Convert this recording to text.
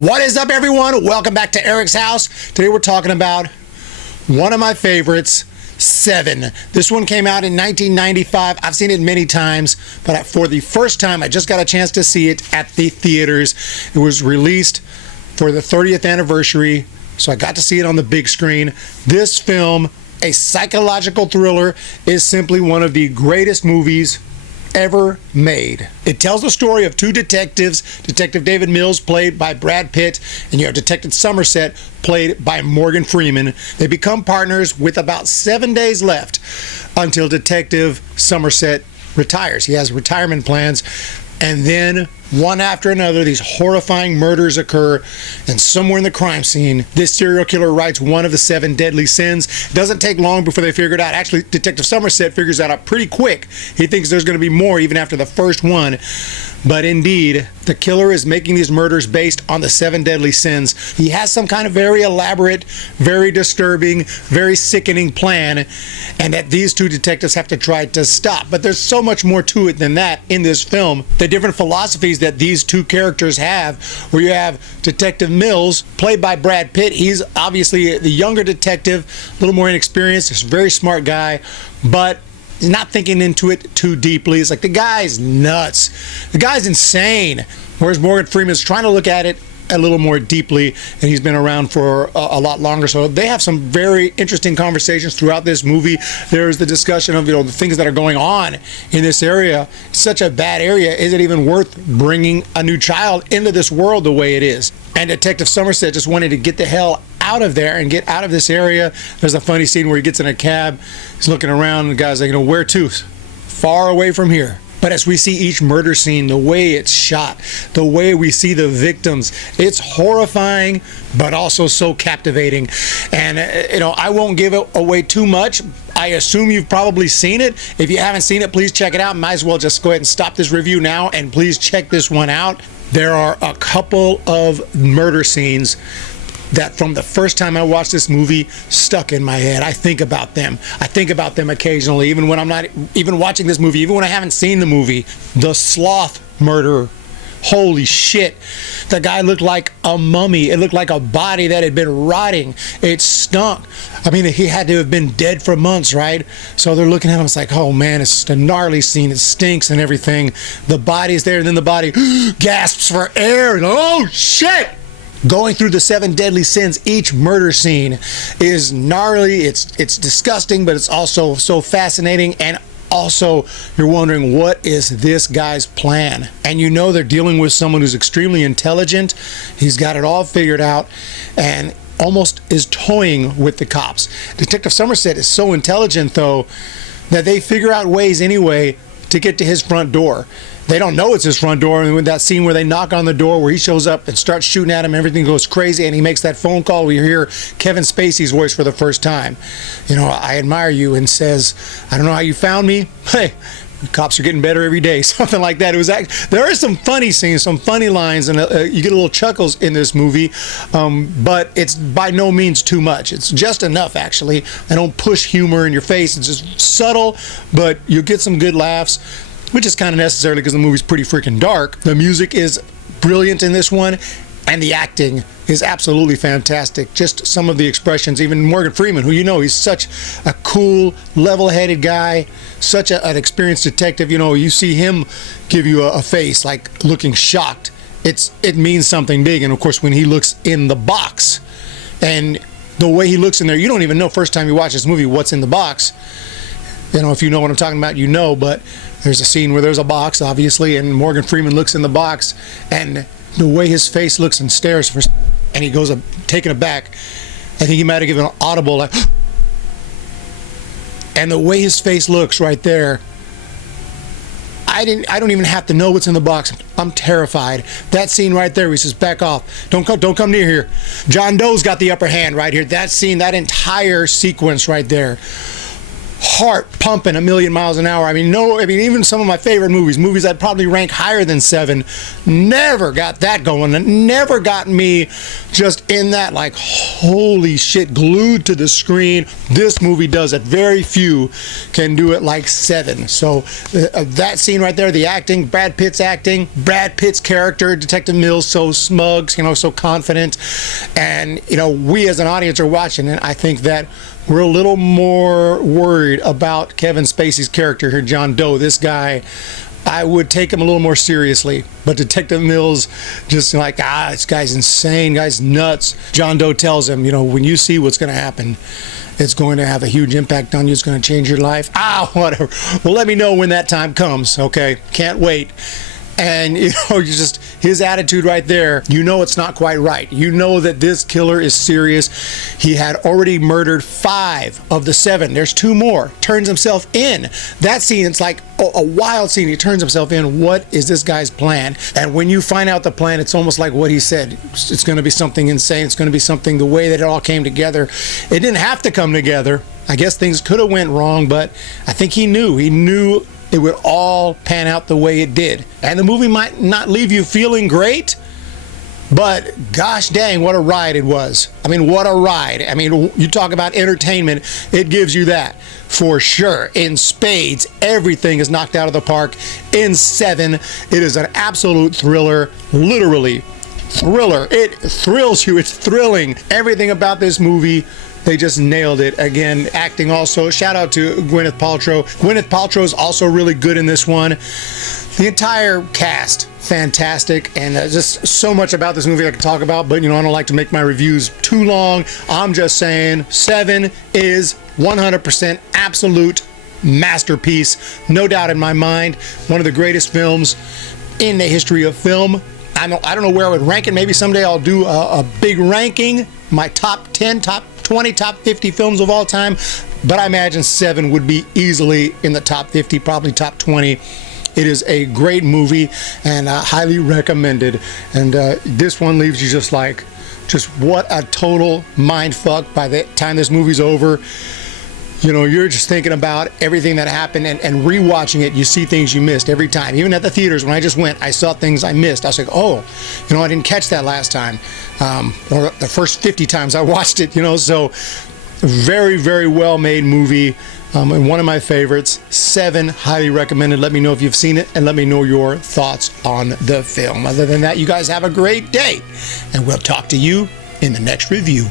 What is up, everyone? Welcome back to Eric's house. Today we're talking about one of my favorites, Seven. This one came out in 1995. I've seen it many times, but for the first time, I just got a chance to see it at the theaters. It was released for the 30th anniversary, so I got to see it on the big screen. This film, a psychological thriller, is simply one of the greatest movies ever made. It tells the story of two detectives, Detective David Mills, played by Brad Pitt, and you have Detective Somerset, played by Morgan Freeman. They become partners with about 7 days left until Detective Somerset retires. He has retirement plans, and then one after another, these horrifying murders occur, and somewhere in the crime scene, this serial killer writes one of the 7 deadly sins. It doesn't take long before they figure it out. Actually, Detective Somerset figures that out pretty quick. He thinks there's going to be more even after the first one. But indeed, the killer is making these murders based on the 7 deadly sins. He has some kind of very elaborate, very disturbing, very sickening plan, and that these two detectives have to try to stop. But there's so much more to it than that in this film. The different philosophies that these two characters have, where you have Detective Mills, played by Brad Pitt. He's obviously the younger detective, a little more inexperienced, he's a very smart guy, but he's not thinking into it too deeply. It's like, the guy's nuts. The guy's insane. Whereas Morgan Freeman's trying to look at it a little more deeply, and he's been around for a lot longer. So they have some very interesting conversations throughout this movie. There's the discussion of, the things that are going on in this area. It's such a bad area. Is it even worth bringing a new child into this world the way it is? And Detective Somerset just wanted to get the hell out of there and get out of this area. There's a funny scene where he gets in a cab, he's looking around, and the guy's like, where to? Far away from here. But as we see each murder scene, the way it's shot, the way we see the victims, it's horrifying, but also so captivating. And, I won't give it away too much. I assume you've probably seen it. If you haven't seen it, please check it out. Might as well just go ahead and stop this review now, and please check this one out. There are a couple of murder scenes that from the first time I watched this movie stuck in my head. I think about them. I think about them occasionally, even when I'm not even watching this movie, even when I haven't seen the movie. The sloth murder. Holy shit. The guy looked like a mummy. It looked like a body that had been rotting. It stunk. I mean, he had to have been dead for months, right? So they're looking at him, it's like, oh man, it's a gnarly scene. It stinks and everything. The body's there, and then the body gasps for air. And, oh shit! Going through the 7 deadly sins, each murder scene is gnarly. It's disgusting, but it's also so fascinating. And also, you're wondering, what is this guy's plan? And they're dealing with someone who's extremely intelligent. He's got it all figured out, and almost is toying with the cops. Detective Somerset is so intelligent, though, that they figure out ways anyway to get to his front door. They don't know it's his front door, and with that scene where they knock on the door, where he shows up and starts shooting at him, everything goes crazy, and he makes that phone call. We hear Kevin Spacey's voice for the first time. I admire you, and says, I don't know how you found me. Hey, cops are getting better every day. Something like that. There are some funny scenes, some funny lines, and you get a little chuckles in this movie, but it's by no means too much. It's just enough, actually. They don't push humor in your face. It's just subtle, but you get some good laughs, which is kind of necessary because the movie's pretty freaking dark. The music is brilliant in this one, and the acting is absolutely fantastic. Just some of the expressions, even Morgan Freeman, who he's such a cool, level-headed guy, such an experienced detective. You see him give you a face like looking shocked. It means something big. And of course, when he looks in the box, and the way he looks in there, you don't even know first time you watch this movie what's in the box. If you know what I'm talking about, but there's a scene where there's a box, obviously, and Morgan Freeman looks in the box, and the way his face looks and stares, and he goes up, taken aback. I think he might have given an audible, like, and the way his face looks right there, I don't even have to know what's in the box. I'm terrified. That scene right there, he says, back off. Don't come near here. John Doe's got the upper hand right here. That scene, that entire sequence right there. heart pumping a million miles an hour. I mean, even some of my favorite movies that probably rank higher than 7, never got that going. Never got me just in that, like, holy shit, glued to the screen. This movie does it. Very few can do it like 7. So that scene right there, the acting, Brad Pitt's acting, Brad Pitt's character, Detective Mills, so smug, so confident. And, we as an audience are watching, and I think that we're a little more worried about Kevin Spacey's character here, John Doe. This guy, I would take him a little more seriously. But Detective Mills, just like, this guy's insane, guy's nuts. John Doe tells him, when you see what's going to happen, it's going to have a huge impact on you. It's going to change your life. Whatever. Well, let me know when that time comes, okay? Can't wait. And, just his attitude right there, it's not quite right. You know that this killer is serious. He had already murdered 5 of the 7. There's 2 more. Turns himself in. That scene, it's like a wild scene. He turns himself in. What is this guy's plan? And when you find out the plan, it's almost like what he said. It's going to be something insane. It's going to be something, the way that it all came together. It didn't have to come together. I guess things could have went wrong, but I think he knew. He knew it would all pan out the way it did. And the movie might not leave you feeling great, but gosh dang, what a ride it was. I mean, what a ride. I mean, you talk about entertainment, it gives you that for sure. In spades, everything is knocked out of the park. In 7, it is an absolute thriller, literally thriller. It thrills you, it's thrilling. Everything about this movie, they just nailed it. Again, acting also. Shout out to Gwyneth Paltrow. Gwyneth Paltrow is also really good in this one. The entire cast, fantastic. And just so much about this movie I could talk about, but I don't like to make my reviews too long. I'm just saying 7 is 100% absolute masterpiece. No doubt in my mind. One of the greatest films in the history of film. I don't know where I would rank it. Maybe someday I'll do a big ranking. My top 10, top 20, top 50 films of all time, but I imagine 7 would be easily in the top 50, probably top 20. It is a great movie and highly recommended. And this one leaves you just what a total mind fuck by the time this movie's over. You're just thinking about everything that happened and rewatching it. You see things you missed every time. Even at the theaters, when I just went, I saw things I missed. I was like, I didn't catch that last time. Or the first 50 times I watched it, So very, very well made movie. And one of my favorites. 7, highly recommended. Let me know if you've seen it and let me know your thoughts on the film. Other than that, you guys have a great day. And we'll talk to you in the next review.